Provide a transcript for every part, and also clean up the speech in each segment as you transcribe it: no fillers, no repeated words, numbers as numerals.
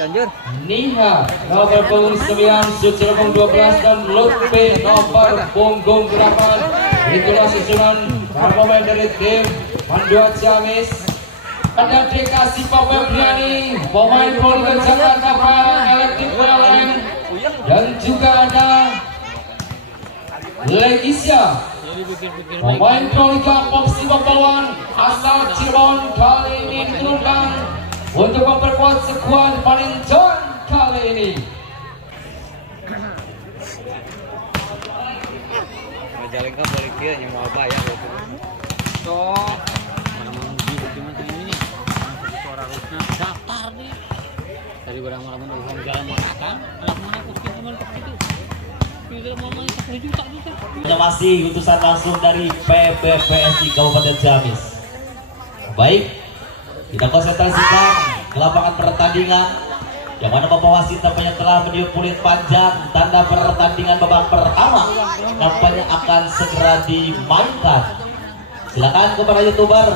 Niha nomor punggung 9, Sucirebon 12 dan Lutfi nomor punggung 8. Itulah susunan para pemain dari tim Mandua Ciamis. Ada dikasih pemain Briani, pemain Polda Jakarta Barat Elektrik Wellen, dan juga ada Legisya, pemain Proliga Popsi Bapalawan asal Cirebon, kali ini diturunkan untuk memperkuat skuad Paninjon kali ini. Jalan kan balik dia yang mau bayar itu. So, mana gitu cuma ini. Suara rusnya daftar nih. Dari barang-barang uang jalan makan, anak mana aku cuma itu. Tidak mau main 10 juta juga. Masih utusan langsung dari PBPSI Kabupaten Ciamis. Baik, kita konsentrasikan ke lapangan pertandingan, yang mana Bapak wasit tampaknya telah meniup kulit panjang tanda pertandingan babak pertama nampaknya akan segera dimainkan. Silakan kepada YouTuber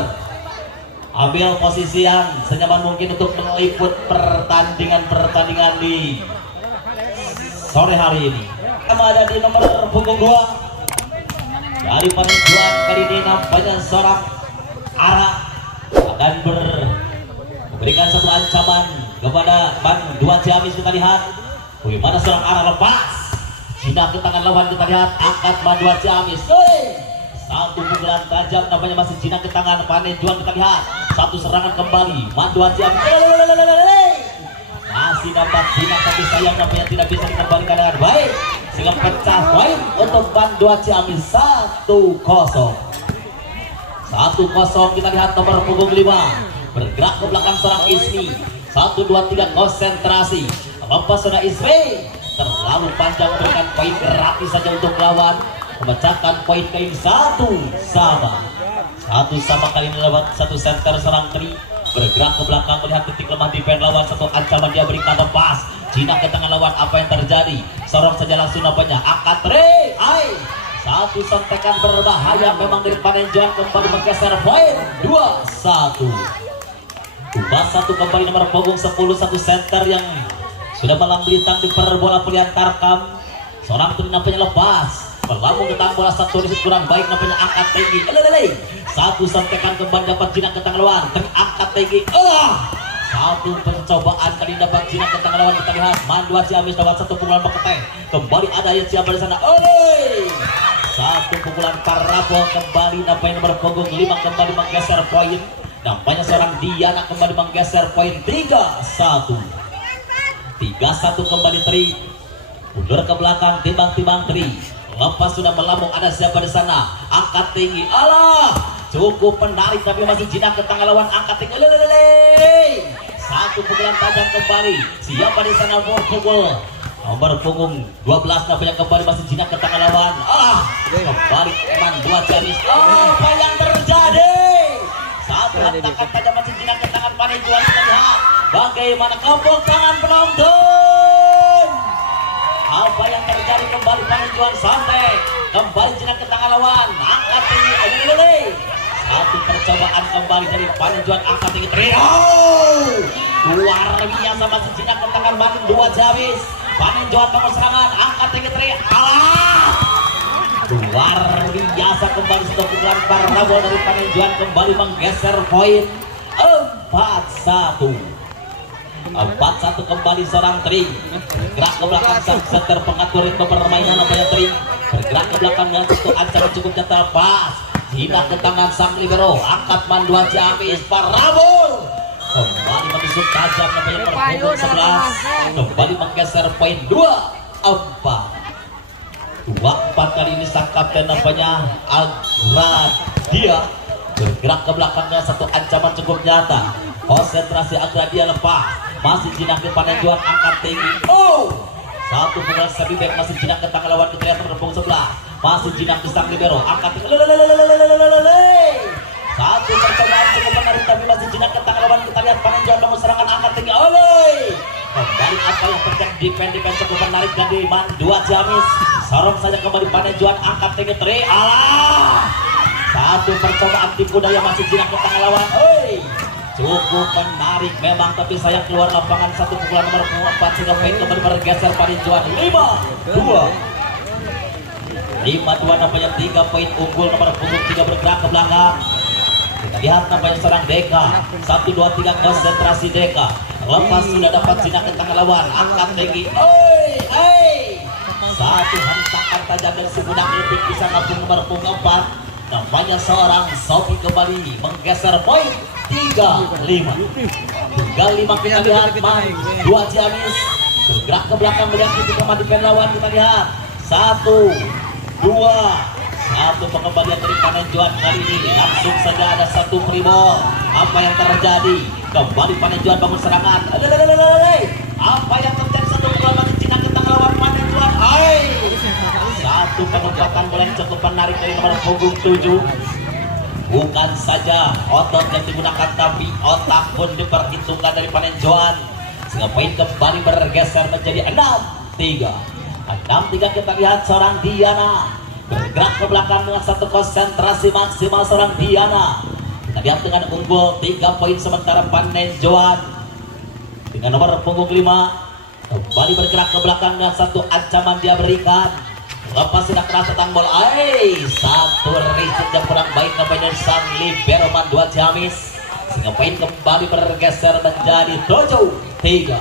ambil posisi yang senyaman mungkin untuk meliput pertandingan di sore hari ini. Ada di nomor punggung 2 dari Paninjon kali ini nampaknya seorang arah akan memberikan satu ancaman kepada Mandua Ciamis. Kita lihat bagaimana seorang arah lepas sudah ke tangan lawan. Kita lihat angkat Mandua Ciamis, satu pukulan tajam nampaknya masih jinak ke tangan Paninjon. Kita lihat satu serangan kembali Mandua Ciamis, masih dapat jinak tapi sayang nampaknya tidak bisa dikembalikan dengan baik sehingga pecah poin untuk Mandua Ciamis. 1-0. Kita lihat nomor punggung 5 bergerak ke belakang seorang Ismi. 1, 2, 3 konsentrasi. Lepas sudah Ismi terlalu panjang memberikan poin gratis saja untuk lawan, memecahkan poin kali ini 1-1 kali ini lewat satu center serang Tri. Bergerak ke belakang melihat titik lemah defense lawan, satu ancaman dia berikan lepas jinak ke tangan lawan. Apa yang terjadi? Sorong saja langsung nampaknya angkat Tri. Satu sentekan berbahaya memang dari Paninjon, kembali menggeser poin 2-1 kembali nomor punggung 10, satu center yang sudah malam melintang di perbola pilihan Tarkam. Seorang itu nampaknya lepas melambung ke tangan bola, satu riset kurang baik nampaknya angkat tinggi. Satu sentekan kembali dapat jinak ke tangan lawan, angkat tinggi. Satu pencobaan kali dapat jinak ke tangan lawan. Kita lihat Mandua Ciamis dapat satu pukulan beketeh. Kembali ada yang siapa di sana. Satu pukulan parabol kembali nampaknya nomor punggung 5 kembali menggeser poin. Nampaknya seorang Diana kembali menggeser poin 3-1 kembali Tri. Mundur ke belakang timbang Tri. Lepas sudah melambung, ada siapa di sana? Angkat tinggi. Cukup menarik tapi masih jinak ke tangan lawan, angkat tinggi. Satu pukulan tajam kembali. Siapa di sana pukul? Nomor punggung 12 nampaknya kembali masih jinak ke tangan lawan. Kembali Mandua Ciamis. Apa yang terjadi? Satu hentakan tajam masih jinak ke tangan Paninjon. Kita lihat bagaimana kepung tangan penonton. Apa yang terjadi? Kembali Paninjon sampai kembali jinak ke tangan lawan, angkat tinggi. Satu percobaan kembali dari Paninjon, angkat tinggi. Luar biasa masih jinak ke tangan Mandua Ciamis. Paninjon nomor serangan, angkat tinggi. Luar biasa kembali satu pukulan parabol dari Paninjon, kembali menggeser poin 4-1 kembali seorang Tri. Bergerak ke belakang sang center pengatur ritme permainan nampaknya Tri. Bergerak ke belakang dengan satu ancaman cukup nyata pas. Jinak ke tangan sang libero, angkat Mandua Ciamis, parabol. Kembali menusuk tajam nampaknya perpunggung 11. Kembali menggeser poin 2-4 kali ini sang kapten nampaknya Agradia. Bergerak ke belakangnya satu ancaman cukup nyata. Konsentrasi Agradia lepas. Masih jinak ke Paninjon, angkat tinggi. Satu pukulan sabi back masih jinak ke tangan lawan. Kita lihat berpunggung 11. Masih jinak di sang libero, angkat tinggi. Satu percobaan cukup menarik tapi masih jinak ke tangan lawan. Kita lihat Paninjon nomor serangan, angkat tinggi. Kembali apa yang terjadi? Defense cukup menarik dari Mandua Ciamis. Sorong saja kembali Paninjon, angkat tinggi. Satu percobaan tipu daya masih jinak ke tangan lawan. Cukup menarik memang, tapi sayang keluar lapangan. Satu pukulan nomor 4 sehingga poin kembali bergeser Paninjuan 5-2. 5-2 nampaknya 3 poin unggul nomor punggung 3 bergerak ke belakang. Kita lihat nampaknya seorang Deka. 1, 2, 3 konsentrasi Deka. Lepas sudah dapat sinak ke tangan lawan. Angkat tinggi. Satu hantakan tajam dari si budak letik bisa ngapung nomor punggung 4. Nampaknya seorang Sofi kembali menggeser poin 3-5. 3-5 kita lihat Man 2 Ciamis bergerak ke belakang menyakiti kematian lawan. Kita lihat 1, 2, 1 pengembalian dari Paninjuan kali ini. Langsung saja ada 1 free-ball. Apa yang terjadi? Kembali Paninjuan bangun serangan. Apa yang terjadi? 1 bola bagi Cina ke tangan lawan Paninjuan. 1 penempatan bola yang cukup menarik dari nomor punggung 7. Bukan saja otot yang digunakan, tapi otak pun diperhitungkan dari Paninjuan. Sehingga poin kembali bergeser menjadi 6-3. 6-3 kita lihat seorang Diana bergerak ke belakang dengan 1 konsentrasi maksimal seorang Diana. Kita lihat dengan unggul 3 poin, sementara Paninjuan dengan nomor punggung 5 kembali bergerak ke belakang dengan 1 ancaman dia berikan. Lepas sudah keras tentang bola. 1 reset yang kurang baik kepada sang libero Man 2 Ciamis. Sehingga poin kembali bergeser menjadi 7-3.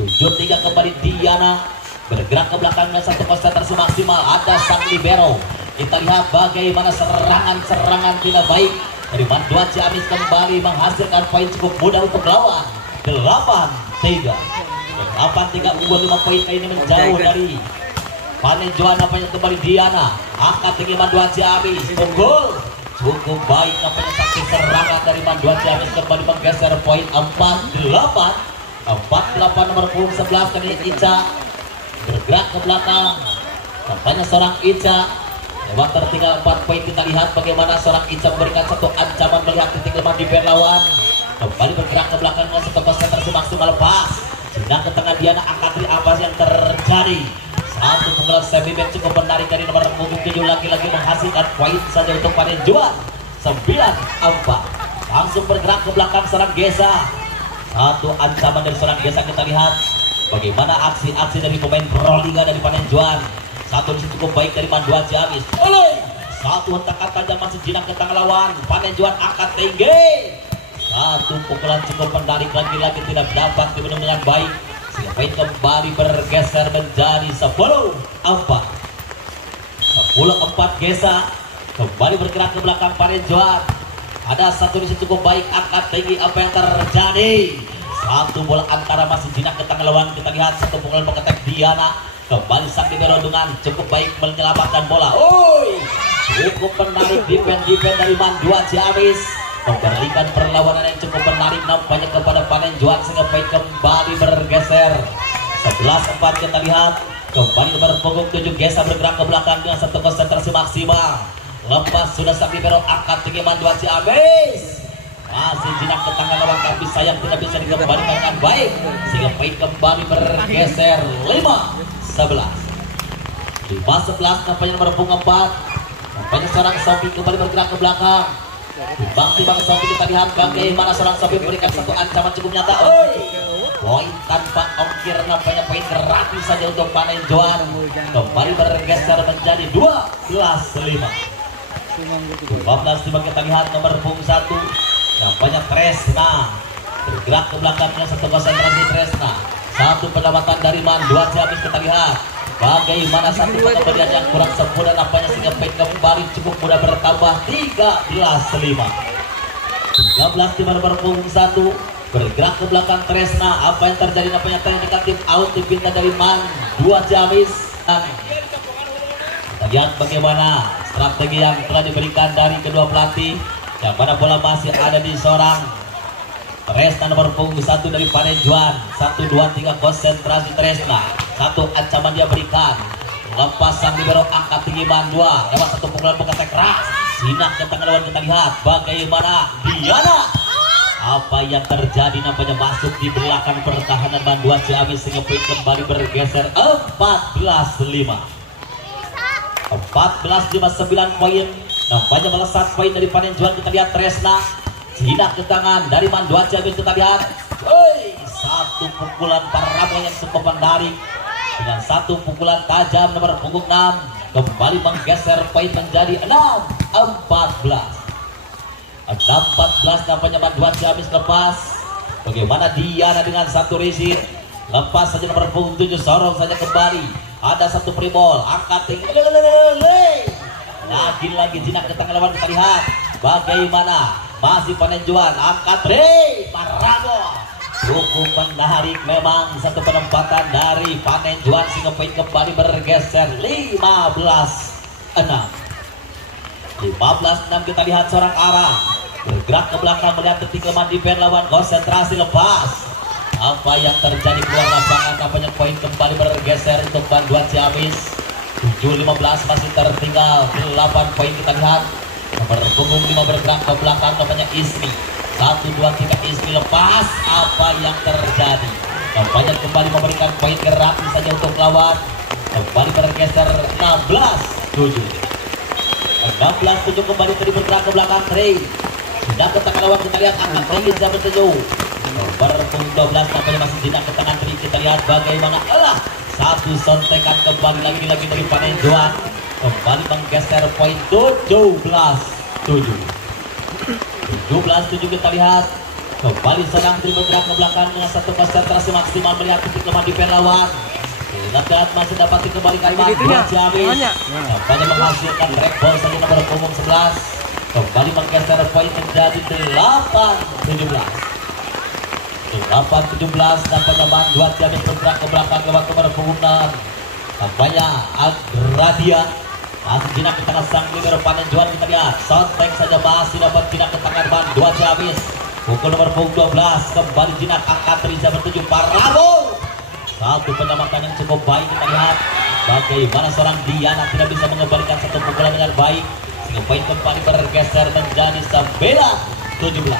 7-3 kembali Diana bergerak ke belakang dengan 1 konsentrasi maksimal. Ada sang libero. Kita lihat bagaimana serangan-serangan tidak baik dari Man 2 Ciamis kembali menghasilkan poin cukup mudah untuk lawan. 8-3. 8-3 unggul 5 poin kali ini menjauh dari Paninjuan. Nampaknya kembali Diana angkat tinggi Man 2 Ciamis. Unggul cukup baik nampaknya satu serangan dari Man 2 Ciamis kembali menggeser poin 4-8. 4-8 nomor punggung 11 kali ini Ica bergerak ke belakang. Nampaknya seorang Ica lewat tertinggal 4 poin. Kita lihat bagaimana seorang Ica memberikan 1 ancaman melihat titik lemah di lawan. Kembali bergerak ke belakang dengan 1 konsentrasi maksimal. Pas sedang ke tengah Diana angkat dari apa yang terjadi. 1 pukulan semi back cukup menarik dari nomor punggung 7 lagi-lagi menghasilkan poin saja untuk Paninjuan. 9-4. Langsung bergerak ke belakang serang Gesa. 1 ancaman dari serang Gesa. Kita lihat bagaimana aksi-aksi dari pemain Pro Liga dari Paninjuan. 1 cukup baik dari Man 2 Ciamis. 1 hentakan tajam masih jinak ke tangan lawan. Paninjuan angkat tinggi. 1 pukulan cukup menarik lagi-lagi tidak dapat dimenang dengan baik. Sehingga poin kembali bergeser menjadi 10-4. 10-4 Gesa kembali bergerak ke belakang Paninjuan. Ada 1 misi cukup baik, angkat tinggi. Apa yang terjadi? 1 bola antara masih jinak ke tangan lawan. Kita lihat 1 pukulan mengetek Diana. Kembali sang libero dengan cukup baik menyelamatkan bola. Cukup menarik defense dari Man 2 Ciamis. Memberikan perlawanan yang cukup menarik nampaknya kepada Paninjuan sehingga poin kembali bergeser 11-4. Kita lihat kembali nomor punggung 7 Gesa bergerak ke belakang dengan 1 konsentrasi maksimal. Lepas sudah sang libero angkat tinggi Man 2 Ciamis. Masih jinak ke tangan lawan tapi sayang tidak bisa dikembalikan dengan baik sehingga poin kembali bergeser 5-11. 5-11 nampaknya nomor punggung 4. Nampaknya seorang Sofi kembali bergerak ke belakang. Timbang Sofi, kita lihat bagaimana seorang Sofi memberikan 1 ancaman cukup nyata. Poin tanpa ongkir nampaknya poin gratis saja untuk Paninjuan. Kembali bergeser menjadi 12-5. 12-5 kita lihat nomor punggung 1. Nampaknya Tresna bergerak ke belakang dengan 1 konsentrasi Tresna. 1 pendapatan dari Man 2 Ciamis. Kita lihat bagaimana 1 pengembalian yang kurang sempurna nampaknya sehingga poin kembali cukup mudah bertambah 13-5. 13-5 nomor punggung 1 bergerak ke belakang Tresna. Apa yang terjadi nampaknya tren negatif out dipinta dari Man 2 Ciamis. Kita lihat bagaimana strategi yang telah diberikan dari kedua pelatih. Yang mana bola masih ada di seorang Tresna nomor punggung 1 dari Paninjuan. 1, 2, 3 konsentrasi Tresna. 1 ancaman dia berikan. Lepas sang libero angkat tinggi Man 2 lewat 1 pukulan mengetek keras. Sinak ke tangan lawan. Kita lihat bagaimana Diana. Apa yang terjadi nampaknya masuk di belakang pertahanan Man 2 Ciamis sehingga poin kembali bergeser 14-5. 14-5 9 poin. Nampaknya melesat poin dari Paninjuan. Kita lihat Tresna jinak ke tangan dari Mandua Ciamis. Kita lihat, woi, satu pukulan Parabo yang cukup menarik dengan satu pukulan tajam nomor punggung 6 kembali menggeser poin menjadi 6-14. 6-14 nampaknya Mandua Ciamis lepas. Bagaimana Diana dengan satu resir, lepas saja nomor punggung 7, sorong saja kembali. Ada satu primol, angkat tinggi, lagi jinak ke tangan lawan. Kita lihat bagaimana masih Panenjuan, angkat Parabo cukup menarik. Memang satu penempatan dari Panenjuan sehingga poin kembali bergeser 15-6. Kita lihat seorang arah bergerak ke belakang melihat detik lemah di lawan, konsentrasi lepas. Apa yang terjadi keluar lapangan, nampaknya poin kembali bergeser untuk Mandua Ciamis. 7-15 masih tertinggal 8 poin. Kita lihat nomor punggung 5 bergerak ke belakang, namanya Ismi. 1-2-3 Ismi lepas. Apa yang terjadi? Nampaknya kembali memberikan poin gratis saja untuk lawan. Kembali bergeser 16-7. 16-7 kembali tadi bergerak ke belakang. Trey sudah ke tangan lawan. Kita lihat angkat tinggi zaman 7 nomor punggung 12 nampaknya masih jinak ke tangan Trey. Kita lihat bagaimana satu sontekan kembali lagi dari Panenjuan, kembali menggeser poin 17-7. 17-7 kita lihat kembali seorang Trey bergerak ke belakang dengan satu konsentrasi maksimal melihat titik lemah di lawan. Lihat masih dapat kembali kali Mandua Ciamis. Nampaknya menghasilkan rebound saja nomor punggung 11, kembali menggeser poin menjadi 8-17. 8-17 nampaknya Mandua Ciamis bergerak ke belakang lewat nomor punggung 6. Nampaknya Agradia masih jinak ke tangan sang libero Panenjuan. Kita lihat sontek saja masih dapat jinak ke tangan Mandua Ciamis. Pukul nomor punggung 12 kembali jinak angkat Riza bertuju Parabo. Satu pendapatan yang cukup baik. Kita lihat bagaimana seorang Diana tidak bisa mengembalikan satu pukulan dengan baik sehingga poin kembali bergeser menjadi 9-17.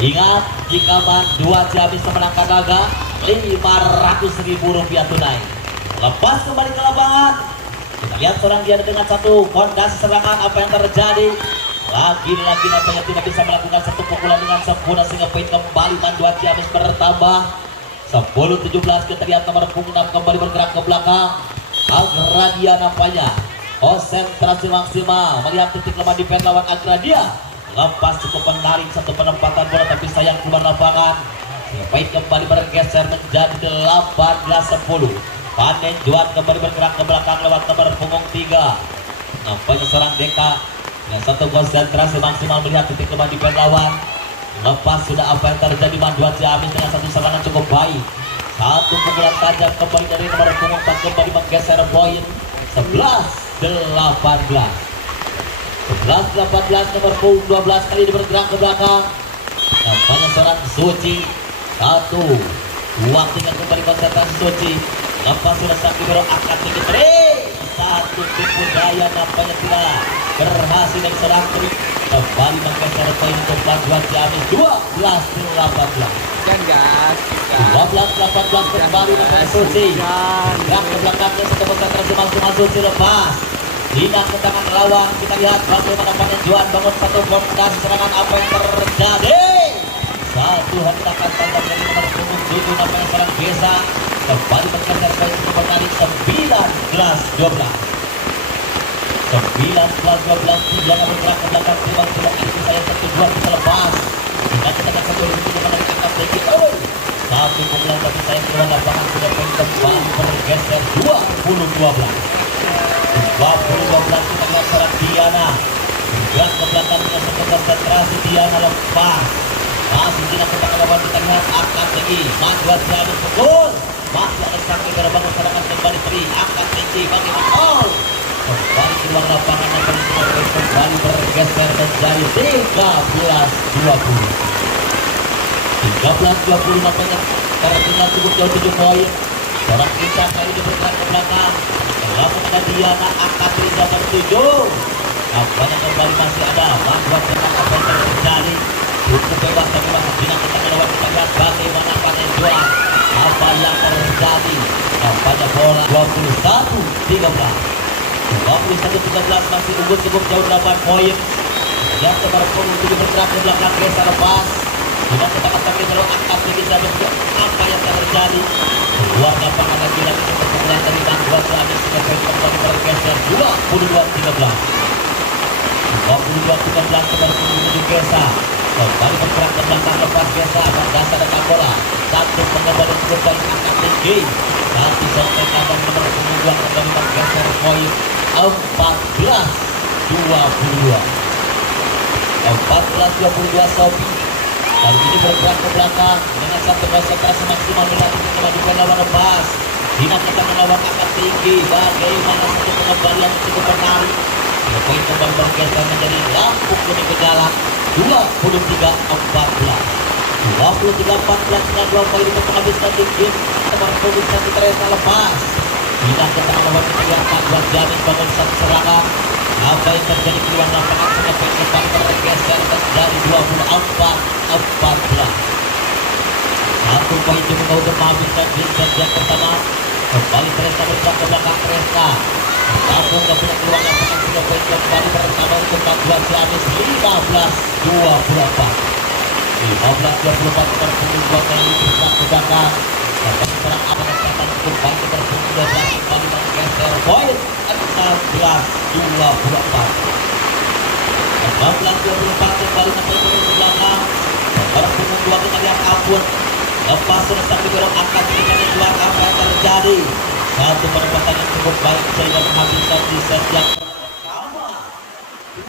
Ingat, jika Mandua Ciamis memenangkan laga, Rp500.000 tunai. Lepas kembali ke lapangan, kita lihat seorang Diana dengan satu fondasi serangan. Apa yang terjadi? Lagi-lagi nampaknya tidak bisa melakukan satu pukulan dengan sempurna sehingga poin kembali Mandua Ciamis bertambah 10-17. Kita lihat nomor punggung 6 kembali bergerak ke belakang. Agradia nampaknya konsentrasi maksimal melihat titik lemah di lawan. Agradia lepas cukup menarik satu penempatan bola tapi sayang keluar lapangan. Poin kembali bergeser menjadi 18-10. Panenjuan kembali bergerak ke belakang lewat nomor punggung 3. Nampaknya seorang Deka dengan satu konsentrasi maksimal melihat titik lemah di lawan. Lepas sudah apa yang terjadi Mandua Ciamis dengan satu serangan cukup baik. Satu pukulan tajam kembali dari nomor punggung 4 kembali menggeser poin 11-18. 11-18 nomor punggung 12 kali ini bergerak ke belakang. Nampaknya seorang Suci. Satu waktunya kembali konsentrasi Suci. Lepas sudah sang libero angkat tinggi Tri. Satu tipu daya nampaknya tidak berhasil dari seorang Tri. Kembali menggeser poin untuk Mandua Ciamis 12-18. Dan gas 12-18 kembali nampaknya Suci. Gerak ke belakangnya satu konsentrasi maksimal Suci lepas. Jinak ke tangan lawan. Kita lihat bagaimana Panenjuan bangun satu fondasi serangan. Apa yang terjadi? Satu hentakan tajam dari nomor punggung 7 nampaknya seorang Desa. Kembali menggeser poin cukup menarik 19-12. 19-12 Diana bergerak ke belakang. Tiba-tiba ini saya 1-2 kita lepas. Jinak ke tangan satu itu menarik angkat tinggi. Satu pukulan tapi saya keluar lapangan sudah poin kembali bergeser 20-12. 20-12 kita lihat seorang Diana bergerak ke belakang dengan satu konsentrasi. Diana lepas masih tidak ke tangan lawan. Kita lihat angkat tinggi Mandua Ciamis pukul. Masih ada sang libero bangun serangan kembali Tri. Angkat tinggi bagaimana kembali keluar lapangan dan kembali bergeser menjadi 13-20. 13-20 nampaknya tertinggal cukup jauh 7 poin. Seorang Riza kali ini bergerak ke belakang. Lalu ada Diana angkat Riza bertuju. Nampaknya kembali masih ada Mandua Ciamis. Apa yang terjadi? Cukup bebas tapi masih jinak ke tangan lawan. Kita lihat bagaimana Panenjuan. Apa yang terjadi? Nampaknya bola 21-13. 21-13 masih unggul cukup jauh 8 poin. Yang nomor punggung 7 bergerak ke belakang geser lepas. Tidak kata-kata terlalu angkat tinggi sampai apa yang akan terjadi. Keluar lapangan lagi perkumpulan dari Bangkuan Ciamis dengan poin kembali bergeser 22-13. 22-13 nomor punggung 7 Gesa. Kembali bergerak ke belakang lepas Gesa akan dasar dengan bola. Satu pengembali kembali angkat tinggi. Nanti sampai kapan nomor punggung 2 kembali bergeser poin 14-22. 14-22 Sobi. Kali ini bergerak ke belakang dengan satu konsentrasi maksimal melatih kemajuan lawan lepas. Dina kita melawan angkat tinggi. Bagaimana satu pengembalian cukup menarik. Poin kembali bergeser menjadi lampu kuning ke dalam 23-14. 23-14 dengan 2 poin untuk menghabiskan tinggi. Nomor punggung 1 Teresa lepas. Dina kita melawan kemudian Bangkuan Ciamis bangun satu serangan. Apa yang terjadi di luar lapangan sudah poin kembali bergeser menjadi 24-14. Satu poin cukup untuk menghabiskan Vincent yang pertama. Kembali Teresa bergerak ke belakang Teresa. Sambung ke punya keluar lapangan sudah poin kembali bersama untuk Bangkuan Ciamis 15-24. 15-24 terpunggung 2 kali bergerak ke belakang. Sampai serang apa yang akan kembali terpunggung 12 kembali bergeser poin 16-24. 16-24 kembali sampai ke belakang. Terpunggung 2 kembali yang kabur. Lepas selesai didorong angkat ini keluar apa yang terjadi. Satu penempatan yang cukup baik sehingga menghabiskan di set yang